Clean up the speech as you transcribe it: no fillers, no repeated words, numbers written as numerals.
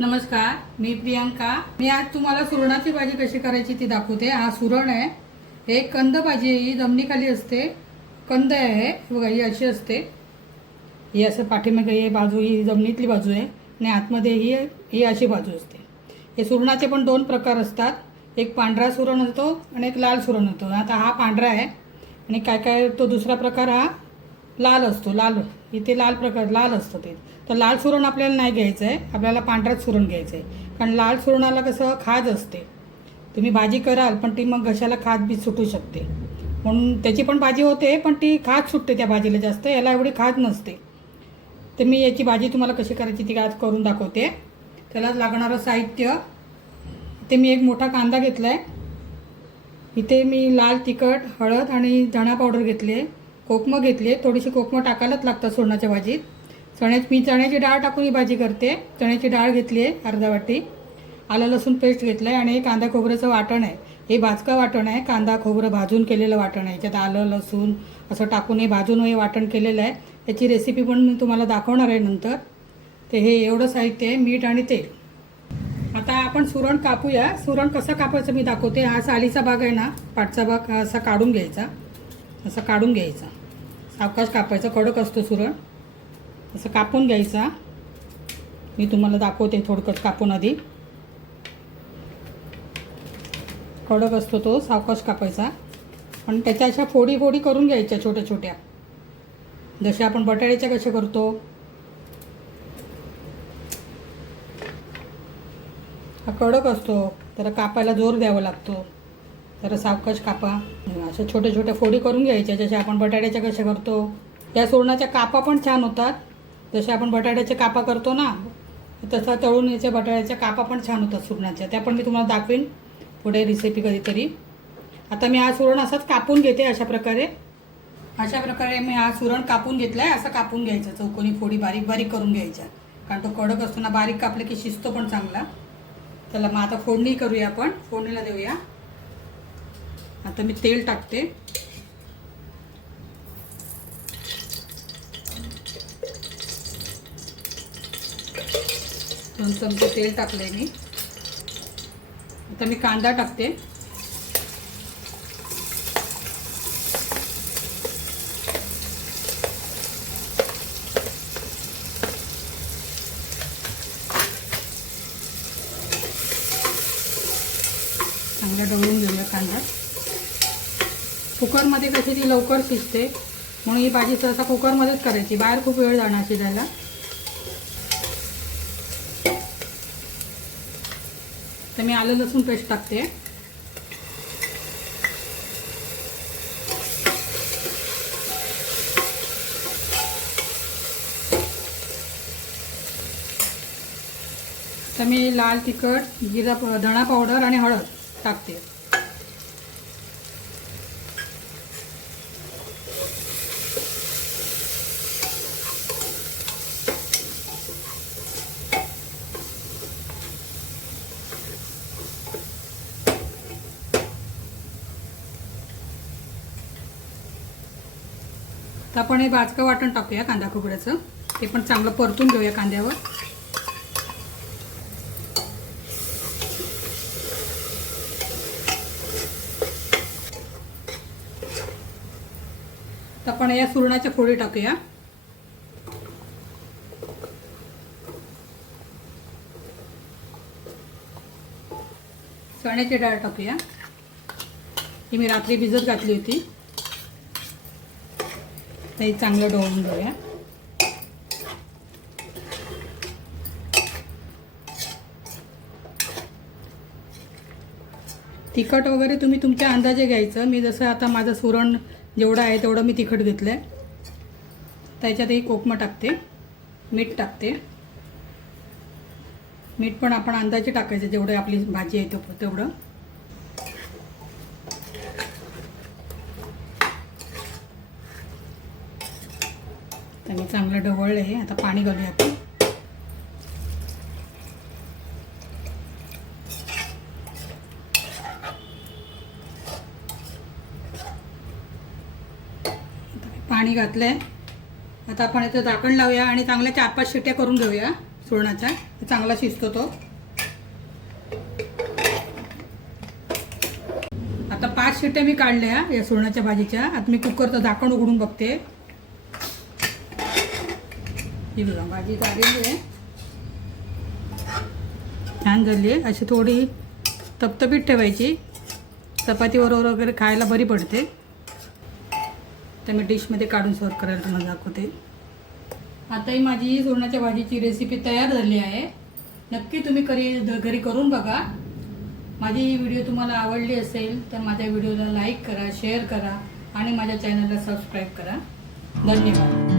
नमस्कार, मी प्रियांका। मी आज तुम्हाला सुरणाची भाजी कशी करायची ती दाखवते। हा सुरण आहे, हे कंद भाजी आहे, ही जमिनीखाली असते। कंद आहे बघा, ही अशी असते, ही असं पाठीमागे ही बाजू ही जमिनीतली बाजू आहे आणि आतमध्ये ही अशी बाजू असते। हे सुरणाचे पण दोन प्रकार असतात, एक पांढरा सुरण असतो आणि एक लाल सुरण असतो। आता हा पांढरा आहे आणि काय तो दुसरा प्रकार हा लाल असतो। लाल इथे लाल असतं ते, तर लाल सुरण आपल्याला नाही घ्यायचं आहे, आपल्याला पांढराच सुरण घ्यायचं आहे। कारण लाल सुरणाला कसं खाज असते, तुम्ही भाजी कराल पण ती मग घशाला खाज बी सुटू शकते, म्हणून त्याची पण भाजी होते पण ती खाज सुटते त्या भाजीला जास्त, याला एवढी खाज नसते। तर मी याची भाजी तुम्हाला कशी करायची ती आज करून दाखवते। त्याला लागणारं साहित्य, इथे मी एक मोठा कांदा घेतला आहे, इथे मी लाल तिखट, हळद आणि धणा पावडर घेतले, कोकमं घेतले, थोडीशी कोकमं टाकायलाच लागतात सुरणाच्या भाजीत। मी चण्याची डाळ टाकून ही भाजी करते। चण्याची डाळ घेतली आहे अर्धा वाटी, आलं लसूण पेस्ट घेतलं आहे आणि कांदा खोबऱ्याचं वाटण आहे। हे भाजका वाटण आहे, कांदा खोबरं भाजून केलेलं वाटण आहे, याच्यात आलं लसूण असं टाकून हे भाजून हे वाटण केलेलं आहे। याची रेसिपी पण मी तुम्हाला दाखवणार आहे नंतर। ते हे एवढं साहित्य आहे, मीठ आणि तेल। आता आपण सुरण कापूया। सुरण कसं कापायचं मी दाखवते। हा सालीचा भाग आहे ना, पाठचा भाग हा असा काढून घ्यायचा, असं काढून घ्यायचा, सावकाश कापायचं, कडक असतो सुरण, असं कापून घ्यायचा। मी तुम्हाला दाखवते थोडक्यात कापून, आधी कडक असतो तो, सावकाश कापायचा आणि त्याच्या अशा फोडी फोडी करून घ्यायच्या छोट्या छोट्या, जसे आपण बटाट्याच्या कशा करतो। हा कडक असतो, तर कापायला जोर द्यावा लागतो, जरा सावकाश कापा। अशा छोट्या छोट्या फोडी करून घ्यायच्या, जसे आपण बटाट्याच्या कशा करतो। या सुरणाच्या कापा पण छान होतात, जसे आपण बटाट्याच्या कापा करतो ना, तसा तळून याच्या बटाट्याच्या कापा पण छान होतात सुरणाच्या, त्या पण मी तुम्हाला दाखवीन पुढे रेसिपी कधीतरी। आता मी हा सुरण असाच कापून घेते, अशा प्रकारे मी हा सुरण कापून घेतला आहे। असं कापून घ्यायचं, चौकोनी फोडी बारीक बारीक करून घ्यायच्या, कारण तो कडक असतो ना, बारीक कापले की शिजतो पण चांगला। चला मग आता फोडणी करूया, आपण फोडणीला देऊया। आता मी तेल टाकते, 2 चमचे तेल टाकले मी। आता मी कांदा टाकते, चांगला ढवळून घेऊया कांदा। कुकरमध्ये कशी ती लवकर शिजते, म्हणून ही भाजी सहसा कुकरमध्येच करायची, बाहेर खूप वेळ जाणार शिजायला। तर मी आलं लसूण पेस्ट टाकते, तर मी लाल तिखट, जिरा, धणा पावडर आणि हळद टाकते। तर आपण हे भाजका वाटण टाकूया कांदा खोबऱ्याचं, ते पण चांगलं परतून घेऊया कांद्यावर। तर आपण या सुरणाच्या फोडी टाकूया, चण्याची डाळ टाकूया, ही मी रात्री भिजत घातली होती, ते चांगलं ढवळून घेऊया। तिखट वगैरे तुम्ही तुमच्या अंदाजे घ्यायचं, मी जसं आता माझं सुरण जेवढं आहे तेवढं मी तिखट घेतलं आहे। त्याच्यातही कोकमं टाकते, मीठ टाकते, मीठ पण आपण अंदाजे टाकायचं, जेवढं आपली भाजी आहे तेवढं। तर मी चांगलं ढवळलं आहे, आता पाणी घालूया आपण। पाणी घातलंय, आता आपण इथे झाकण लावूया आणि चांगल्या 4-5 शिट्ट्या करून घेऊया। सुरणाचा, चांगला शिजतो तो. आता 5 शिट्ट्या मी काढल्या या सुरणाच्या भाजीच्या. आता मी कुकरचं झाकण उघडून बघते. ही बघा भाजी झालेली आहे, छान झाली आहे. अशी थोडी तपतपीत ठेवायची, चपातीबरोबर वगैरे खायला बरी पडते. तर मी डिशमध्ये काढून सर्व करायला तुम्हाला दाखवते. आता ही माझी सुरणाच्या भाजीची रेसिपी तयार झाली आहे. नक्की तुम्ही घरी करून बघा. माझी ही व्हिडिओ तुम्हाला आवडली असेल तर माझ्या व्हिडिओला लाईक करा, शेअर करा आणि माझ्या चॅनलला सबस्क्राईब करा. धन्यवाद.